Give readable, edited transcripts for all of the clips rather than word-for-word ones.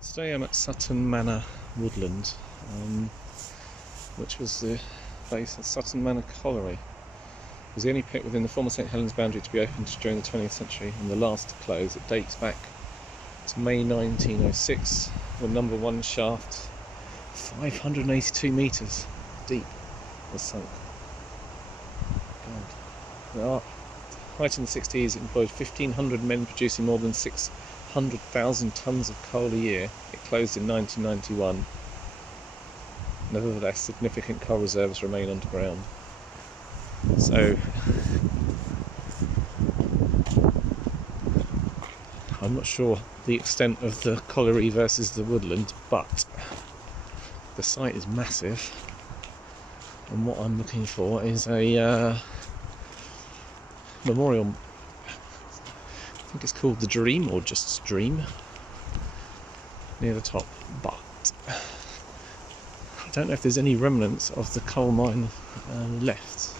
Today I'm at Sutton Manor Woodland, which was the base of Sutton Manor Colliery. It was the only pit within the former St Helens boundary to be opened during the 20th century and the last to close. It dates back to May 1906 when number 1 shaft, 582 metres deep, was sunk. God. Right in the 60s, it employed 1,500 men producing more than 600,000 tonnes of coal a year. It closed in 1991. Nevertheless, significant coal reserves remain underground. So, I'm not sure the extent of the colliery versus the woodland, but the site is massive, and what I'm looking for is a memorial. I think it's called the Dream, or just Dream, near the top, but I don't know if there's any remnants of the coal mine left.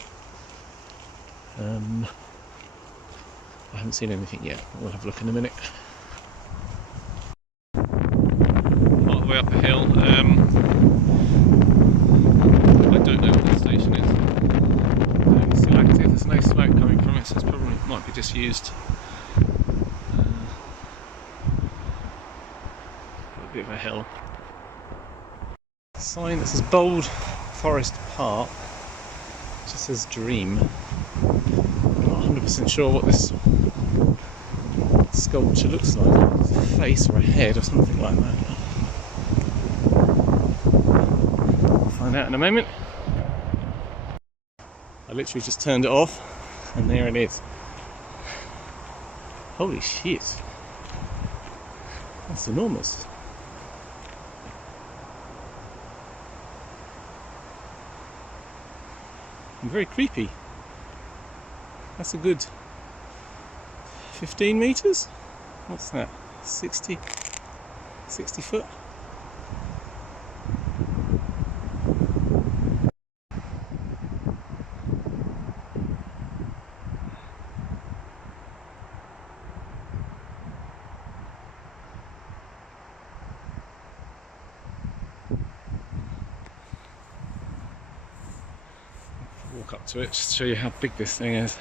I haven't seen anything yet. We'll have a look in a minute. All the way up a hill. I don't know what the station is. It's still active. There's no smoke coming from it, so it's probably might be disused. A bit of a hill. A sign that says Bold Forest Park. It just says Dream. I'm not 100% sure what this sculpture looks like. It's a face or a head or something like that. I'll find out in a moment. I literally just turned it off and there it is. Holy shit. That's enormous. And very creepy. That's a good 15 metres? What's that? 60 foot? Walk up to it just to show you how big this thing is.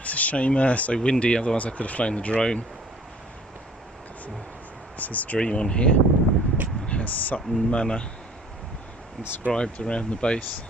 It's a shame it's so windy, otherwise I could have flown the drone. It says Dream on here. It has Sutton Manor inscribed around the base.